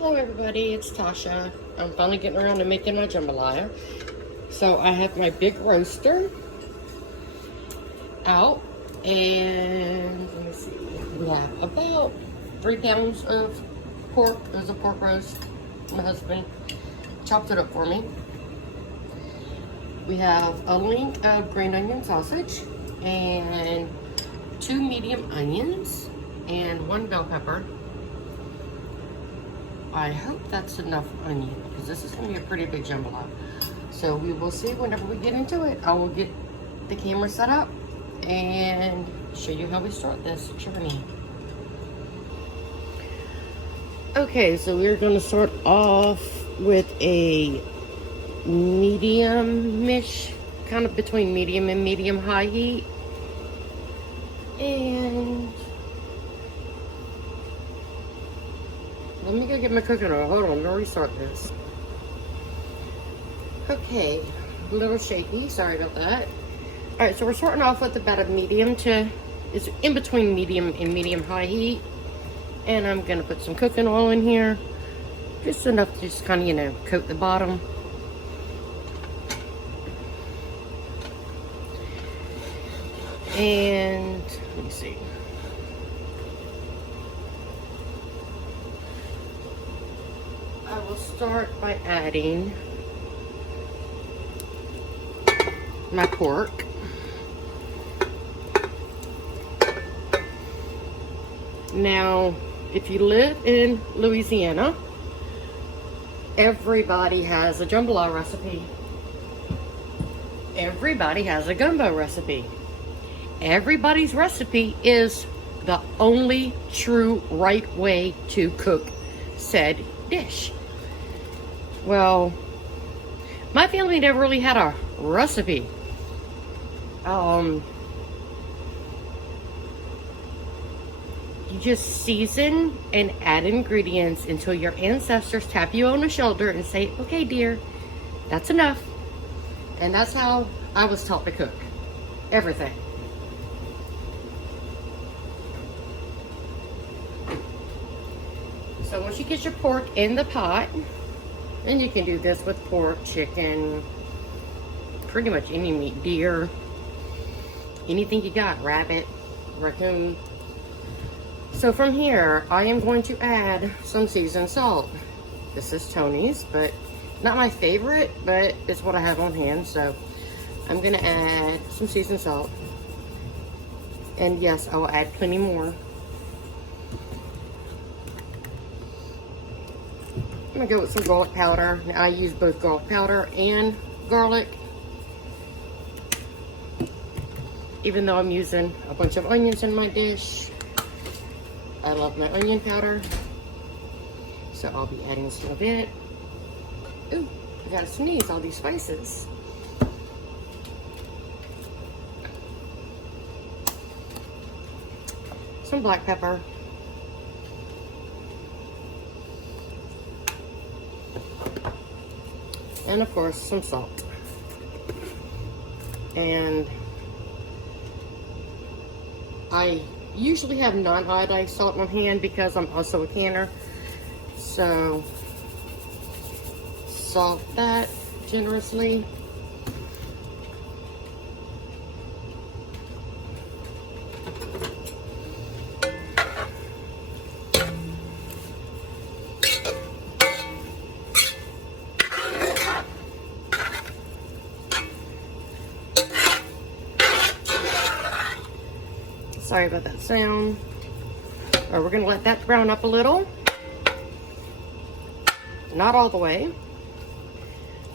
Hello everybody, it's Tasha. I'm finally getting around to making my jambalaya. So I have my big roaster out, and let me see, we have about 3 pounds of pork. There's a pork roast. My husband chopped it up for me. We have a link of green onion sausage and 2 medium onions and 1 bell pepper. I hope that's enough onion because this is going to be a pretty big jambalaya. So we will see whenever we get into it. I will get the camera set up and show you how we start this journey. Okay, so we're going to start off with a medium-ish, kind of between medium and medium-high heat. And let me go get my cooking oil. Hold on, I'm gonna restart this. Okay, a little shaky, sorry about that. Alright, so we're starting off with about a medium to, it's in between medium and medium-high heat. And I'm gonna put some cooking oil in here. Just enough to just kind of, you know, coat the bottom. And let me see. I will start by adding my pork. Now, if you live in Louisiana, everybody has a jambalaya recipe. Everybody has a gumbo recipe. Everybody's recipe is the only true right way to cook said dish. Well, my family never really had a recipe. You just season and add ingredients until your ancestors tap you on the shoulder and say, okay dear, that's enough. And that's how I was taught to cook everything. So once you get your pork in the pot, and you can do this with pork, chicken, pretty much any meat, deer, anything you got, rabbit, raccoon. So from here, I am going to add some seasoned salt. This is Tony's, but not my favorite, but it's what I have on hand. So I'm gonna add some seasoned salt. And yes, I will add plenty more. I'm gonna go with some garlic powder. Now, I use both garlic powder and garlic, even though I'm using a bunch of onions in my dish. I love my onion powder, so I'll be adding some of it. Ooh, I gotta sneeze, all these spices. Some black pepper. And of course, some salt. And I usually have non-iodized salt on hand because I'm also a canner. So, salt that generously. Sorry about that sound. All right, we're gonna let that brown up a little. Not all the way.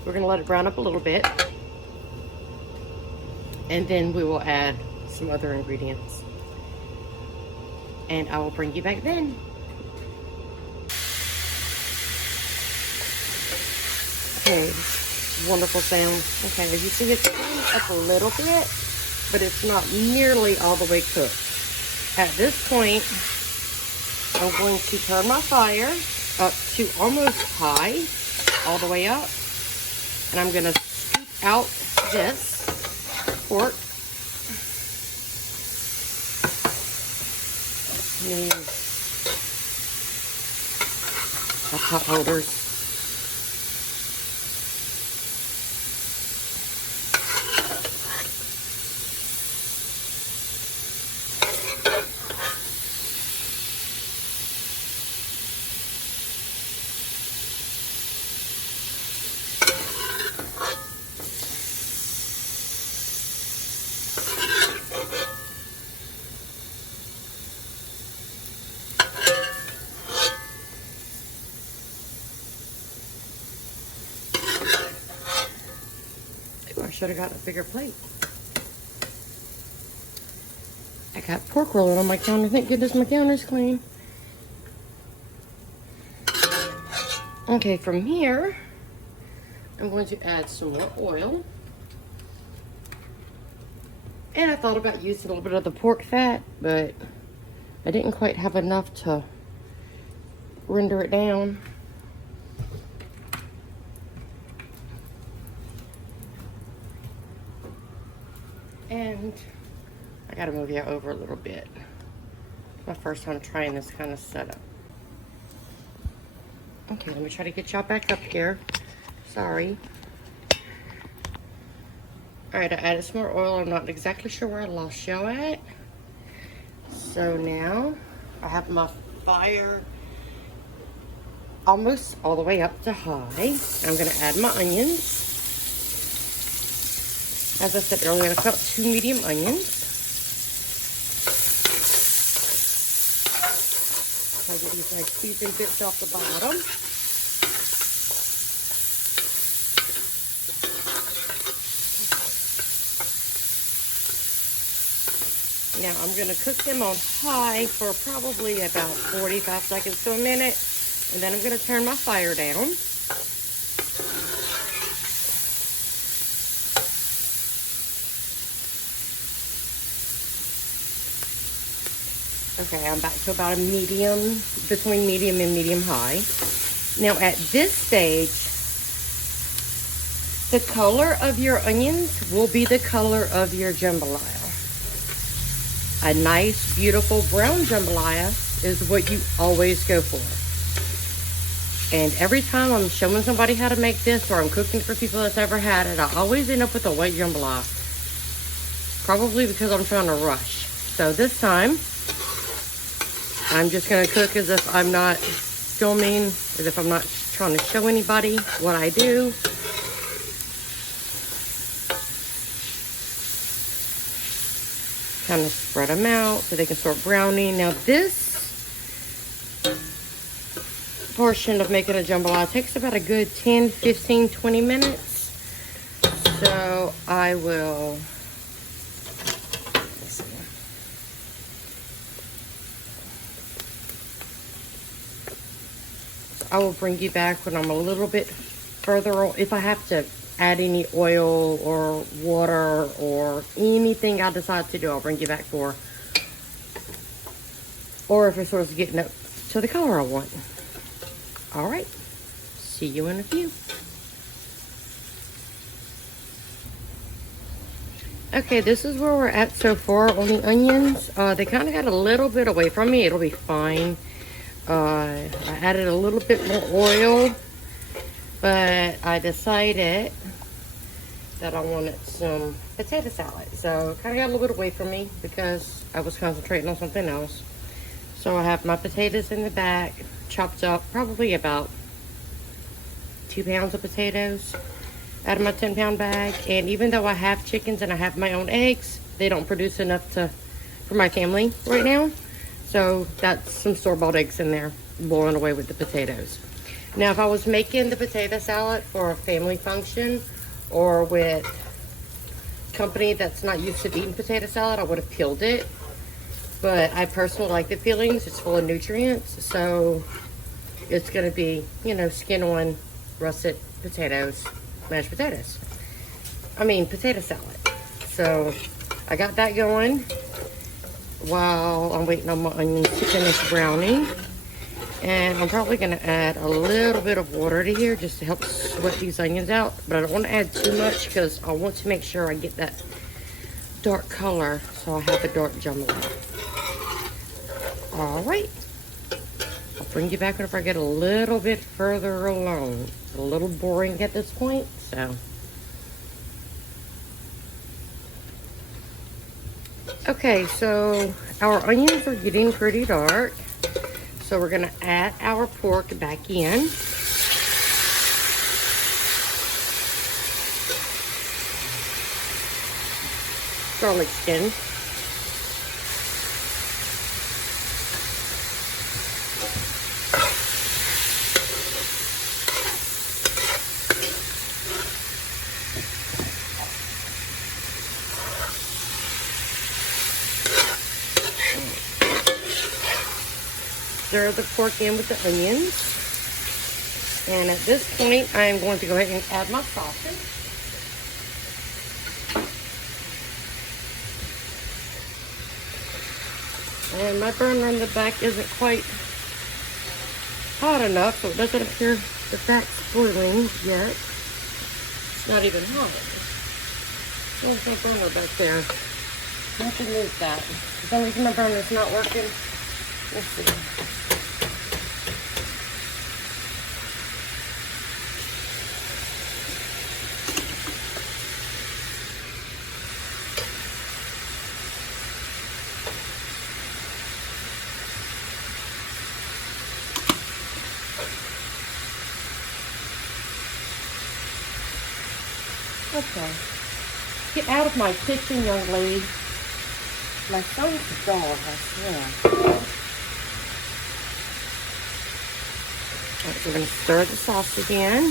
We're gonna let it brown up a little bit. And then we will add some other ingredients. And I will bring you back then. Okay, wonderful sound. Okay, as you see, it's up a little bit, but it's not nearly all the way cooked. At this point, I'm going to turn my fire up to almost high, all the way up. And I'm going to scoop out this pork. our pot holders. I should have got a bigger plate. I got pork rolling on my counter. Thank goodness my counter's clean. Okay, from here, I'm going to add some more oil. And I thought about using a little bit of the pork fat, but I didn't quite have enough to render it down. And I gotta move you over a little bit. It's my first time trying this kind of setup. Okay, let me try to get y'all back up here. Sorry. Alright, I added some more oil. I'm not exactly sure where I lost y'all at. So now I have my fire almost all the way up to high. I'm gonna add my onions. As I said earlier, I cut 2 medium onions. I get these nice seasoned bits off the bottom. Now I'm going to cook them on high for probably about 45 seconds to a minute. And then I'm going to turn my fire down. Okay, I'm back to about a medium, between medium and medium high. Now at this stage, the color of your onions will be the color of your jambalaya. A nice, beautiful brown jambalaya is what you always go for. And every time I'm showing somebody how to make this, or I'm cooking for people that's ever had it, I always end up with a white jambalaya. Probably because I'm trying to rush. So this time, I'm just gonna cook as if I'm not filming, as if I'm not trying to show anybody what I do. Kind of spread them out so they can start browning. Now this portion of making a jambalaya takes about a good 10, 15, 20 minutes. So I will, I will bring you back when I'm a little bit further, if I have to add any oil or water or anything I decide to do, I'll bring you back for. Or if it's sort of getting up to the color I want. All right, see you in a few. Okay, this is where we're at so far on the onions. They kind of got a little bit away from me. It'll be fine. I added a little bit more oil, but I decided that I wanted some potato salad. So kind of got a little bit away from me because I was concentrating on something else. So I have my potatoes in the back, chopped up, probably about 2 pounds of potatoes out of my 10-pound bag. And even though I have chickens and I have my own eggs, they don't produce enough for my family right now. So that's some store-bought eggs in there, boiling away with the potatoes. Now, if I was making the potato salad for a family function or with company that's not used to eating potato salad, I would have peeled it. But I personally like the peelings. It's full of nutrients. So it's going to be, you know, skin on russet potatoes, mashed potatoes. Potato salad. So I got that going while I'm waiting on my onions to finish browning. And I'm probably going to add a little bit of water to here just to help sweat these onions out. But I don't want to add too much because I want to make sure I get that dark color so I have a dark jambalaya. All right. I'll bring you back whenever I get a little bit further along. It's a little boring at this point, so. Okay, so our onions are getting pretty dark. So we're gonna add our pork back in. Garlic skin. Stir the pork in with the onions. And at this point, I'm going to go ahead and add my sausage. And my burner in the back isn't quite hot enough, so it doesn't appear the fat's boiling yet. It's not even hot. There's my burner back there. I have to move that. For some reason my burner's not working. Let's see. Okay. Get out of my kitchen, young lady. My son's dog, I swear. Alright, so we're going to stir the sauce again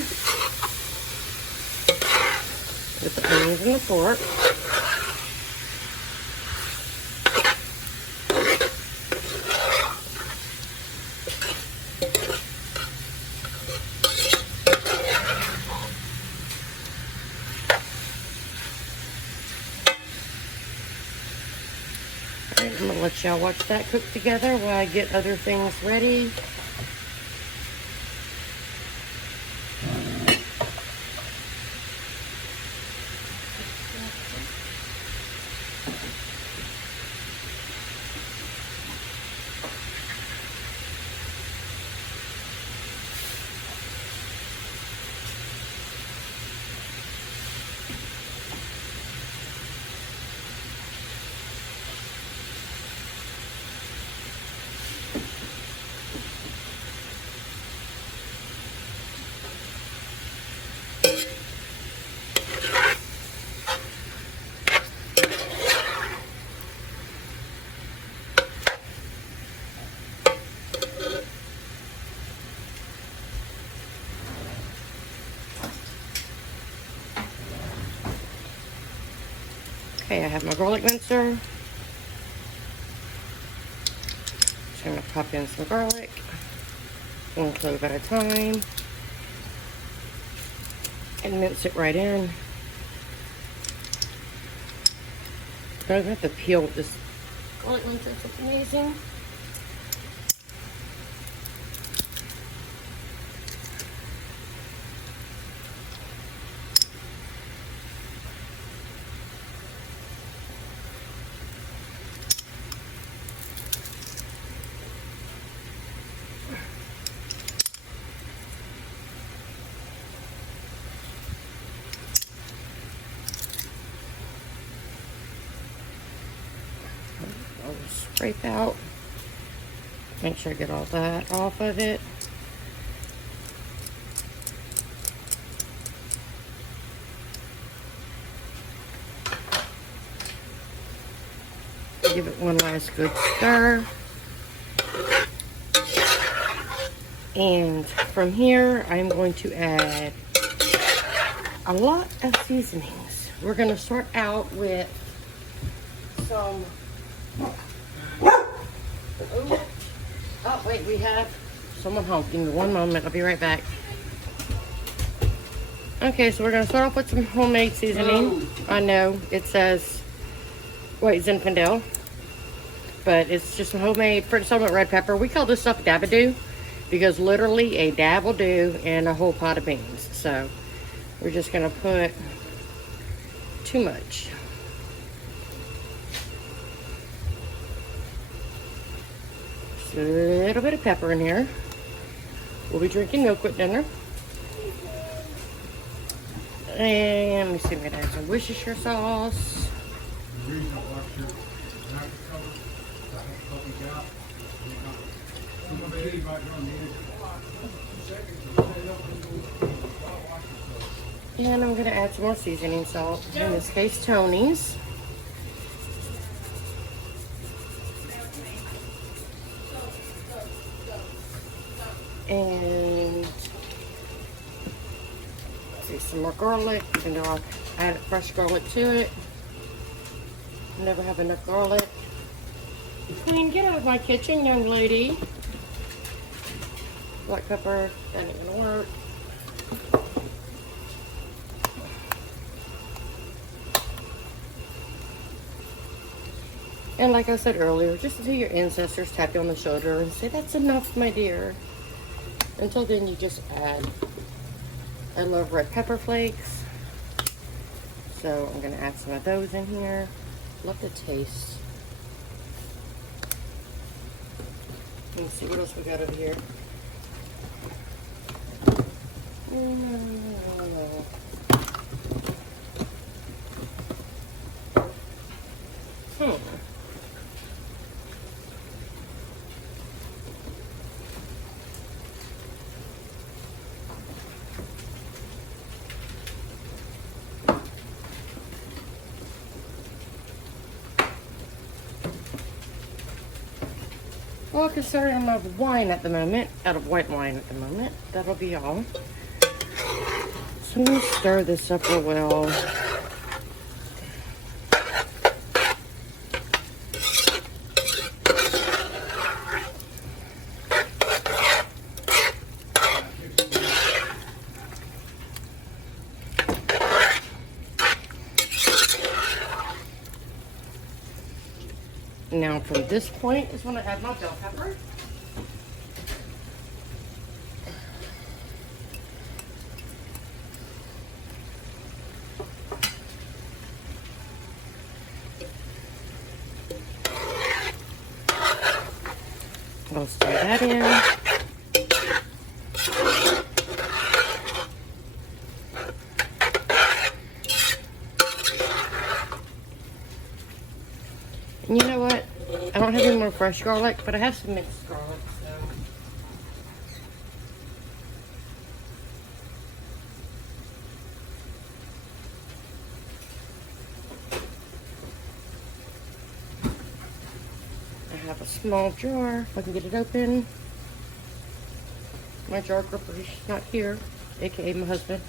with the onions and the pork. I'm going to let y'all watch that cook together while I get other things ready. Okay, I have my garlic mincer. Just gonna pop in some garlic, one clove at a time, and mince it right in. I don't have to peel this garlic mincer, it's amazing. I'll scrape out, make sure I get all that off of it. Give it one last good stir. And from here, I'm going to add a lot of seasonings. We're going to start out with some... Oh, wait, we have someone home. Give me one moment. I'll be right back. Okay, so we're going to start off with some homemade seasoning. I know it says, wait, Zinfandel. But it's just a homemade French salt red pepper. We call this stuff dabadoo because literally a dab will do in a whole pot of beans. So we're just going to put too much. Just a little bit of pepper in here. We'll be drinking milk with dinner. And let me see, I'm gonna add some Worcestershire sauce. And I'm gonna add some more seasoning salt. In this case, Tony's. And see, some more garlic, and I'll add fresh garlic to it. Never have enough garlic. Queen, get out of my kitchen, young lady. Black pepper, that ain't gonna work. And like I said earlier, just until your ancestors tap you on the shoulder and say, that's enough, my dear. Until then, you just add. I love red pepper flakes. So I'm gonna add some of those in here. Love the taste. Let me see what else we got over here. Well, considering I'm out of wine at the moment, out of white wine at the moment, that'll be all. So I'm going to stir this up real well. Now from this point is when I add my bell pepper. I'll stir that in. And you know what? I don't have any more fresh garlic, but I have some mixed garlic, so. I have a small jar, if I can get it open. My jar gripper is not here, aka my husband.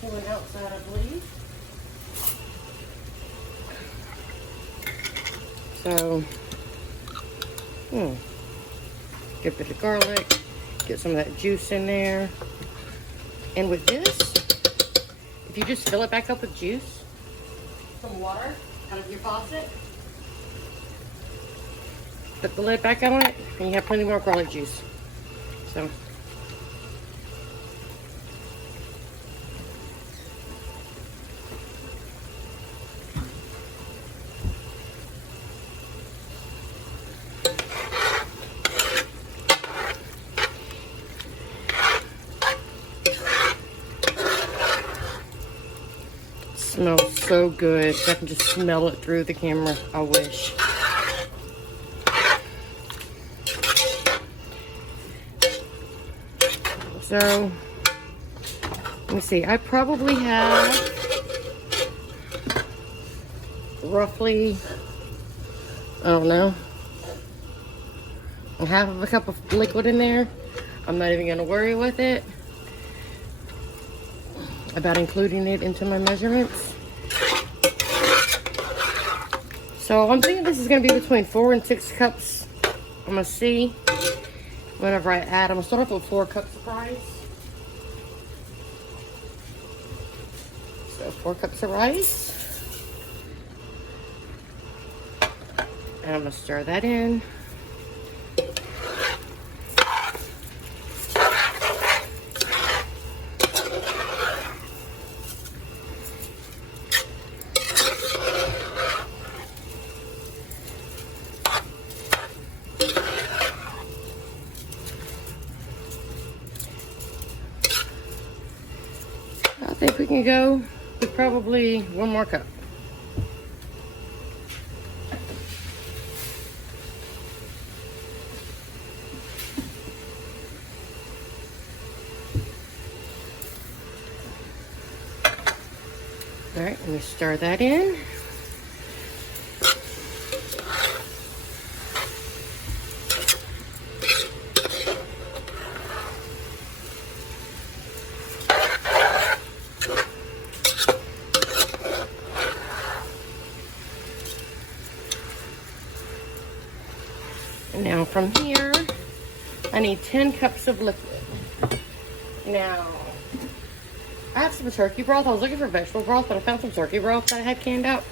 He went outside, I believe. So, good bit of garlic, get some of that juice in there. And with this, if you just fill it back up with juice, some water out of your faucet, put the lid back on it, and you have plenty more garlic juice. So, smells so good. I can just smell it through the camera. I wish. So, let me see. I probably have roughly, I don't know, half of a cup of liquid in there. I'm not even going to worry with it about including it into my measurements. So I'm thinking this is going to be between 4 and 6 cups. I'm going to see whenever I add. I'm going to start off with 4 cups of rice. So 4 cups of rice. And I'm going to stir that in. think we can go with probably 1 more cup. All right, let me stir that in. Now from here, I need 10 cups of liquid. Now, I have some turkey broth. I was looking for vegetable broth, but I found some turkey broth that I had canned out.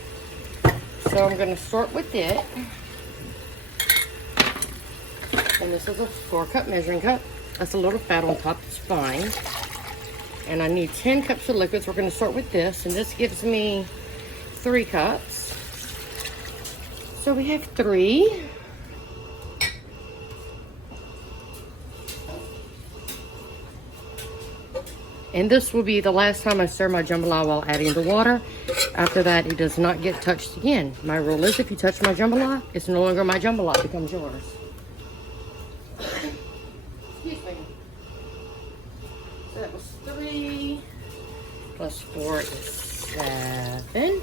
So I'm going to start with it. And this is a 4-cup measuring cup. That's a little fat on top. It's fine. And I need 10 cups of liquid. So we're going to start with this. And this gives me 3 cups. So we have 3. And this will be the last time I stir my jambalaya while adding the water. After that, it does not get touched again. My rule is if you touch my jambalaya, it's no longer my jambalaya, it becomes yours. Excuse me. So that was 3 plus 4 is 7.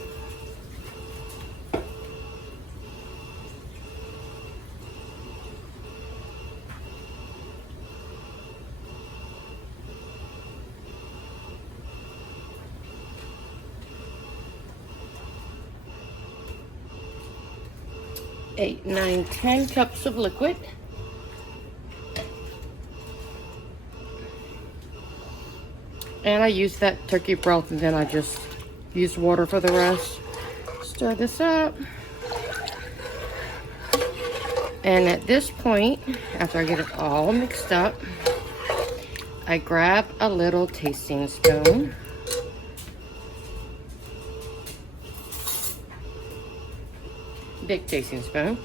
Eight, 9, 10 cups of liquid. And I use that turkey broth and then I just use water for the rest. Stir this up. And at this point, after I get it all mixed up, I grab a little tasting spoon. Big tasting spoon,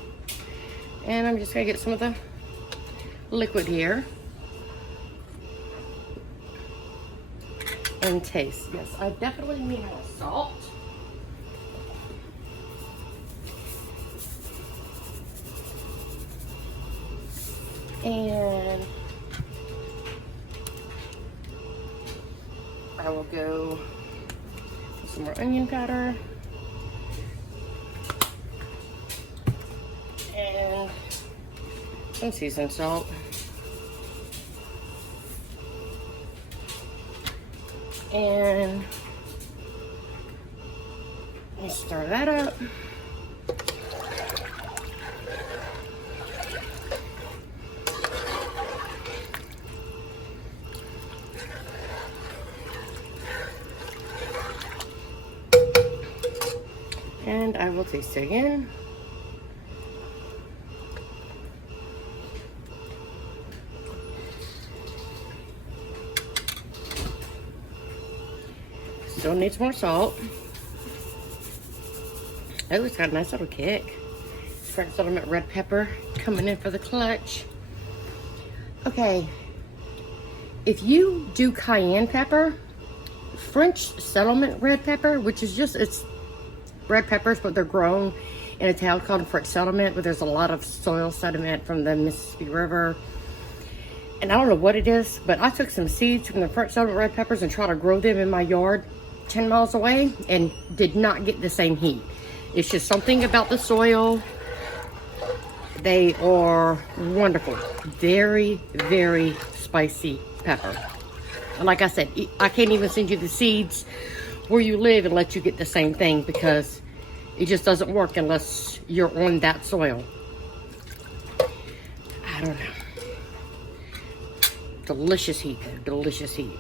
and I'm just gonna get some of the liquid here and taste. Yes, I definitely need more salt. And I will go with some more onion powder. And some seasoned salt. And stir that up. And I will taste it again. Still needs more salt. Oh, it's got a nice little kick. French settlement red pepper coming in for the clutch. Okay, if you do cayenne pepper, French settlement red pepper, which is just, it's red peppers, but they're grown in a town called French Settlement, where there's a lot of soil sediment from the Mississippi River. And I don't know what it is, but I took some seeds from the French settlement red peppers and tried to grow them in my yard 10 miles away and did not get the same heat. It's just something about the soil. They are wonderful. Very, very spicy pepper. And like I said, I can't even send you the seeds where you live and let you get the same thing, because it just doesn't work unless you're on that soil. I don't know. Delicious heat, delicious heat.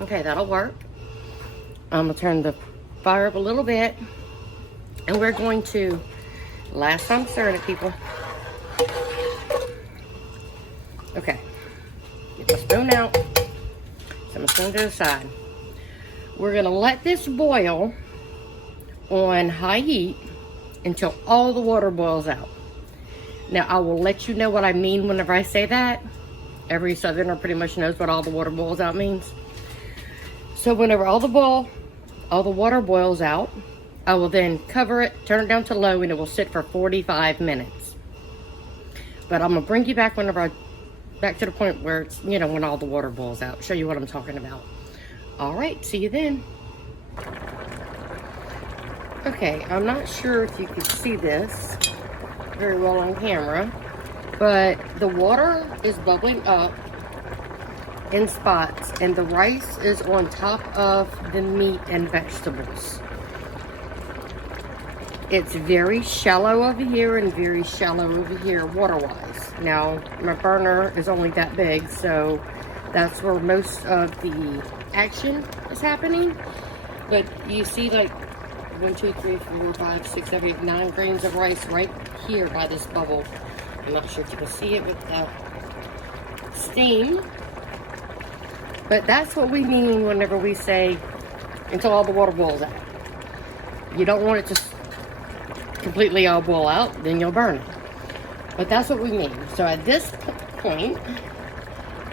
Okay, that'll work. I'm gonna turn the fire up a little bit, and we're going to, last time stirring it, people. Okay, get my spoon out, set my spoon to the side. We're gonna let this boil on high heat until all the water boils out. Now, I will let you know what I mean whenever I say that. Every Southerner pretty much knows what all the water boils out means. So whenever all the water boils out, I will then cover it, turn it down to low, and it will sit for 45 minutes. But I'm gonna bring you back back to the point where it's, you know, when all the water boils out. Show you what I'm talking about. All right, see you then. Okay, I'm not sure if you can see this very well on camera, but the water is bubbling up in spots, and the rice is on top of the meat and vegetables. It's very shallow over here and very shallow over here water-wise. Now, my burner is only that big, so that's where most of the action is happening. But you see, like, 1, 2, 3, 4, 5, 6, 7, 8, 9 grains of rice right here by this bubble. I'm not sure if you can see it with the steam. But that's what we mean whenever we say, until all the water boils out. You don't want it to completely all boil out, then you'll burn it. But that's what we mean. So at this point,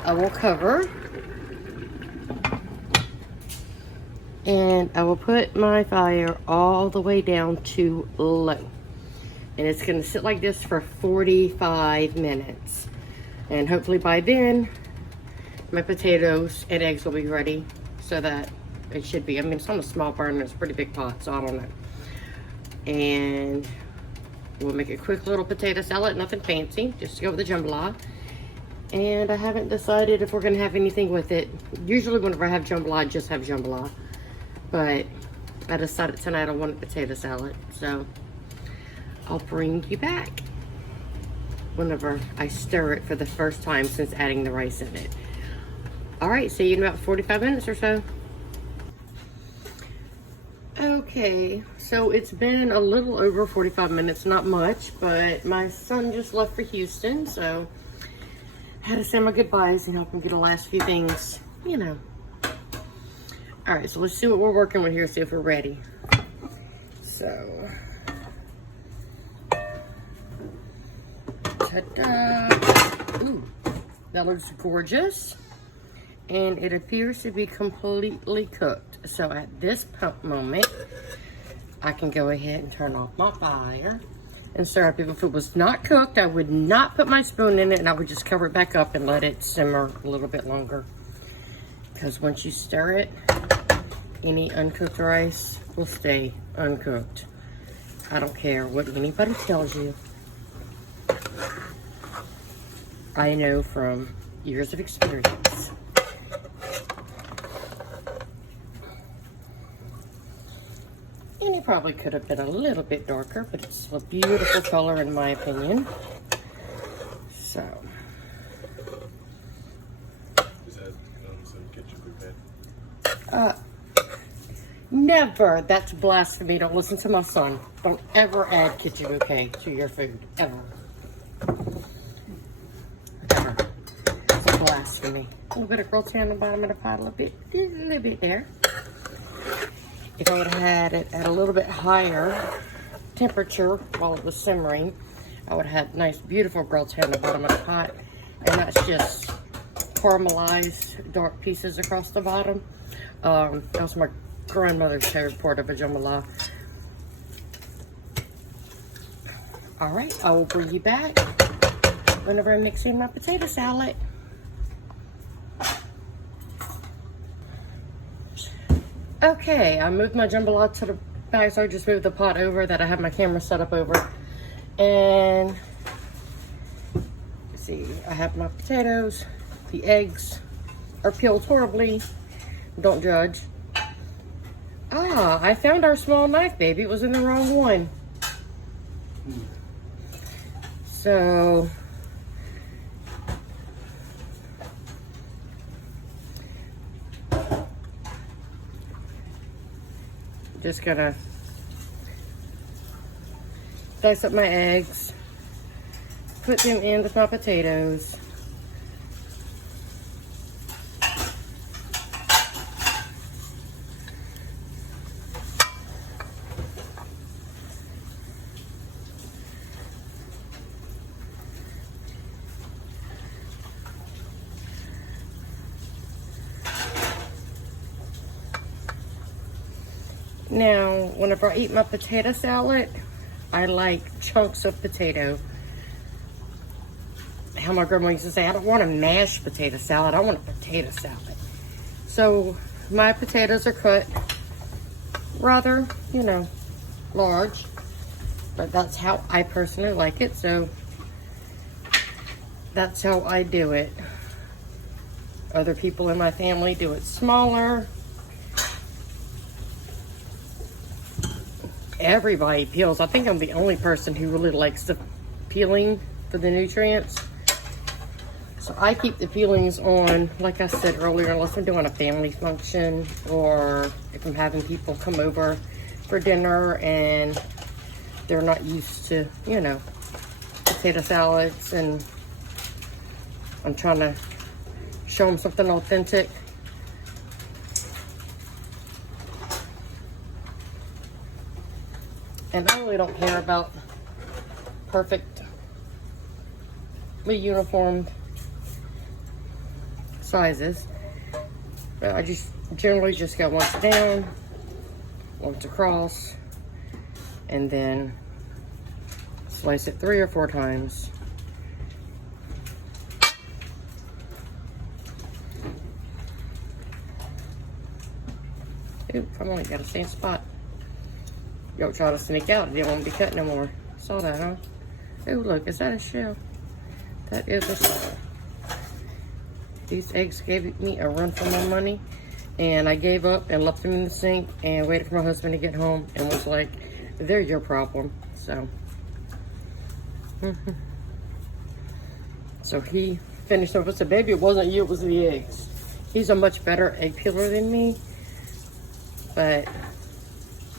I will cover, and I will put my fire all the way down to low. And it's gonna sit like this for 45 minutes. And hopefully by then, my potatoes and eggs will be ready, so that it should be. I mean, it's on a small burner, it's a pretty big pot, so I don't know. And we'll make a quick little potato salad, nothing fancy, just to go with the jambalaya. And I haven't decided if we're gonna have anything with it. Usually whenever I have jambalaya, I just have jambalaya. But I decided tonight I want a potato salad, so I'll bring you back whenever I stir it for the first time since adding the rice in it. All right, see you in about 45 minutes or so. Okay, so it's been a little over 45 minutes, not much, but my son just left for Houston, so I had to say my goodbyes and help him get the last few things, you know. All right, so let's see what we're working with here, see if we're ready. So, ta-da! Ooh, that looks gorgeous. And it appears to be completely cooked. So at this moment, I can go ahead and turn off my fire and stir it. If it was not cooked, I would not put my spoon in it, and I would just cover it back up and let it simmer a little bit longer. Because once you stir it, any uncooked rice will stay uncooked. I don't care what anybody tells you. I know from years of experience. And it probably could have been a little bit darker, but it's a beautiful color in my opinion. So. Is that some ketchup bouquet? Never. That's blasphemy. Don't listen to my son. Don't ever add kitchen bouquet to your food. Ever. Ever. It's blasphemy. A little bit of grilled on the bottom of the pot, a little bit there. If I would have had it at a little bit higher temperature while it was simmering, I would have had nice, beautiful grilled on the bottom of the pot. And that's just caramelized dark pieces across the bottom. That was my grandmother's favorite part of jambalaya. All right, I will bring you back whenever I'm mixing my potato salad. Okay, I moved my jambalaya to the back, so I just moved the pot over that I have my camera set up over. And let's see, I have my potatoes. The eggs are peeled horribly. Don't judge. Ah, I found our small knife, baby. It was in the wrong one. So just gonna dice up my eggs, put them in with my potatoes. Now, whenever I eat my potato salad, I like chunks of potato. How my grandma used to say, I don't want a mashed potato salad, I want a potato salad. So my potatoes are cut rather, you know, large, but that's how I personally like it, so that's how I do it. Other people in my family do it smaller. Everybody peels. I think I'm the only person who really likes the peeling for the nutrients. So I keep the peelings on, like I said earlier, unless I'm doing a family function or if I'm having people come over for dinner and they're not used to, you know, potato salads, and I'm trying to show them something authentic. And I really don't care about perfectly uniformed sizes. But I just generally just go once down, once across, and then slice it 3 or 4 times. Oop, I'm only got the same spot. Y'all try to sneak out. It didn't want to be cut no more. Saw that, huh? Oh, look, is that a shell? That is a shell. These eggs gave me a run for my money, and I gave up and left them in the sink and waited for my husband to get home and was like, they're your problem. So, so he finished up and said, baby, it wasn't you, it was the eggs. He's a much better egg peeler than me, but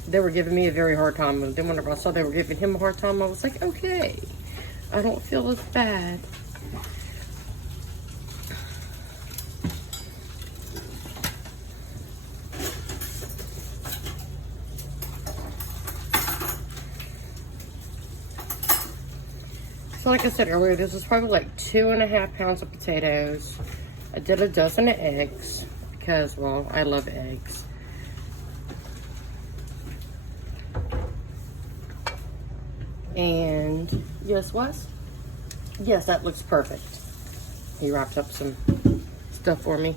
they were giving me a very hard time. And then whenever I saw they were giving him a hard time, I was like, okay, I don't feel as bad. So like I said earlier, this was probably like 2.5 pounds of potatoes. I did a dozen of eggs because, well, I love eggs. And yes, Wes? Yes, that looks perfect. He wrapped up some stuff for me.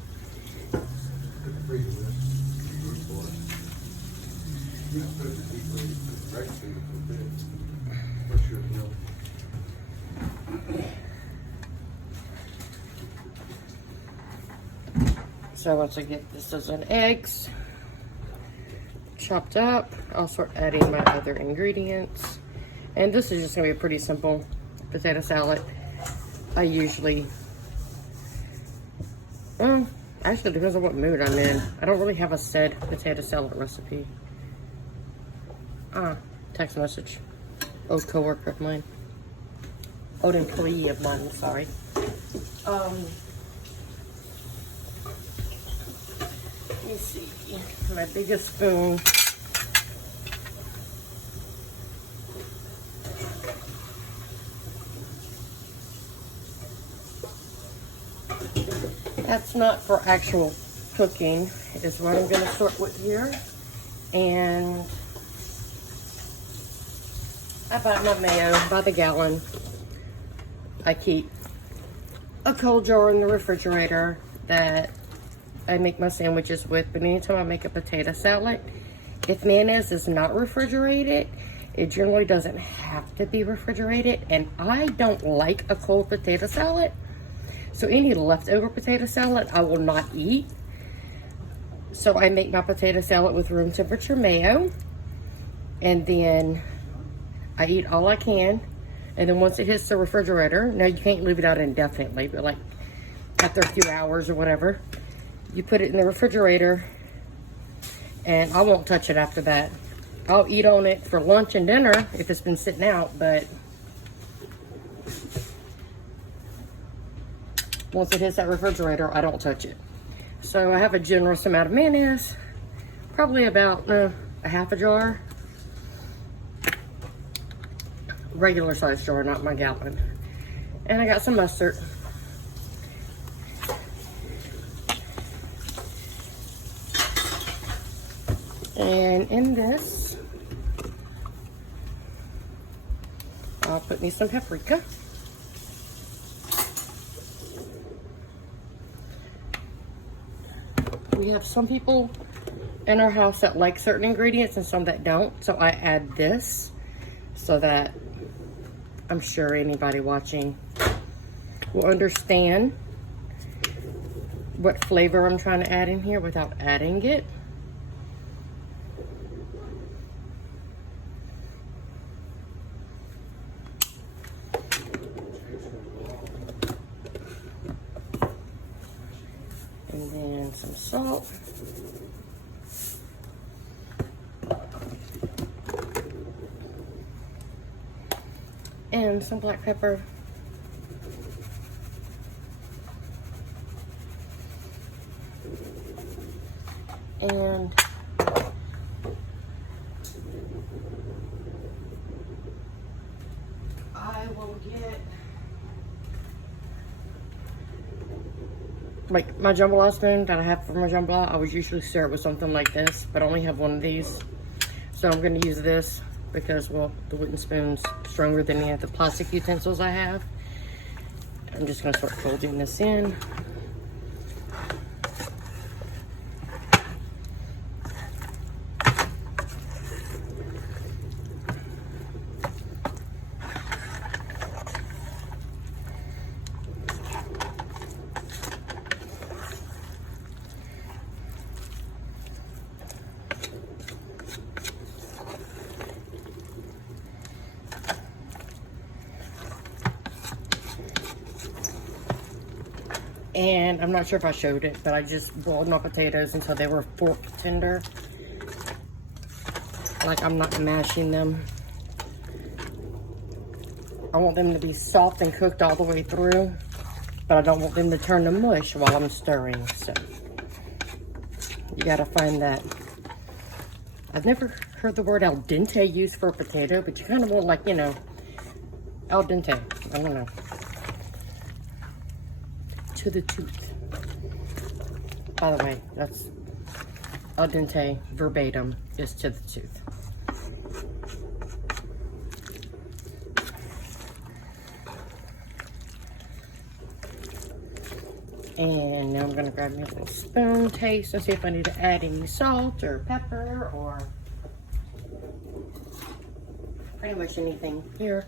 So once I get this dozen eggs chopped up, I'll start adding my other ingredients. And this is just gonna be a pretty simple potato salad. I usually, well, actually it depends on what mood I'm in. I don't really have a set potato salad recipe. Text message. Old coworker of mine. Old employee of mine, sorry. Let me see, my biggest spoon. That's not for actual cooking, is what I'm gonna start with here. And I bought my mayo by the gallon. I keep a cold jar in the refrigerator that I make my sandwiches with, but anytime I make a potato salad, if mayonnaise is not refrigerated, it generally doesn't have to be refrigerated, and I don't like a cold potato salad. So any leftover potato salad I will not eat. So I make my potato salad with room temperature mayo, and then I eat all I can. And then once it hits the refrigerator, now you can't leave it out indefinitely, but like after a few hours or whatever, you put it in the refrigerator, and I won't touch it after that. I'll eat on it for lunch and dinner if it's been sitting out, but once it hits that refrigerator, I don't touch it. So I have a generous amount of mayonnaise, probably about a half a jar. Regular size jar, not my gallon. And I got some mustard. And in this, I'll put me some paprika. We have some people in our house that like certain ingredients and some that don't. So I add this so that I'm sure anybody watching will understand what flavor I'm trying to add in here without adding it. And then some salt. And some black pepper. And I will get like my jambalaya spoon that I have for my jambalaya. I would usually stir it with something like this, but I only have one of these. So I'm going to use this because, well, the wooden spoon's stronger than any of the plastic utensils I have. I'm just going to start folding this in. And I'm not sure if I showed it, but I just boiled my potatoes until they were fork tender. Like, I'm not mashing them. I want them to be soft and cooked all the way through, but I don't want them to turn to mush while I'm stirring. So you gotta find that. I've never heard the word al dente used for a potato, but you kind of want, like, you know, al dente. I don't know. To the tooth. By the way, that's al dente verbatim is to the tooth. And now I'm gonna grab me a little spoon taste and see if I need to add any salt or pepper or pretty much anything here.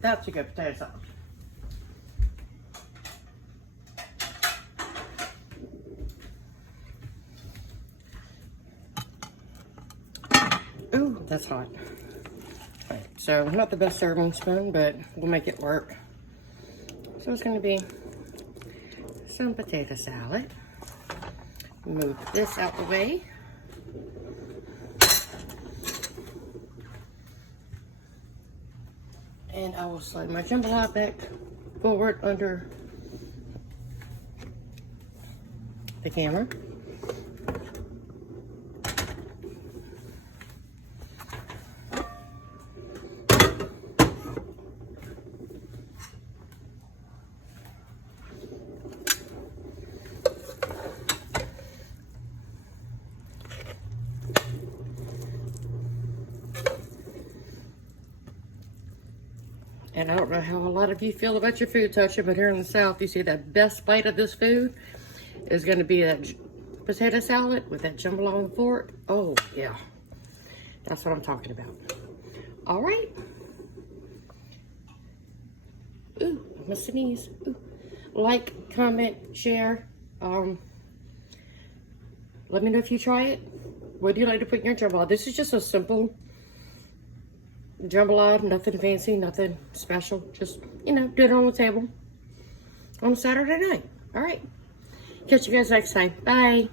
That's a good potato salad. Ooh, that's hot. Right, so not the best serving spoon, but we'll make it work. So it's gonna be some potato salad. Move this out the way. And I will slide my jambalaya back forward under the camera. And I don't know how a lot of you feel about your food toucher, but here in the South, you see that best bite of this food is going to be that potato salad with that jambalaya on the fork. Oh, yeah. That's what I'm talking about. All right. Ooh, I'm gonna sneeze. Ooh. Like, comment, share. Let me know if you try it. What do you like to put in your jambalaya? This is just a simple jambalaya, nothing fancy, nothing special. Just, you know, do it on the table on a Saturday night. All right. Catch you guys next time. Bye.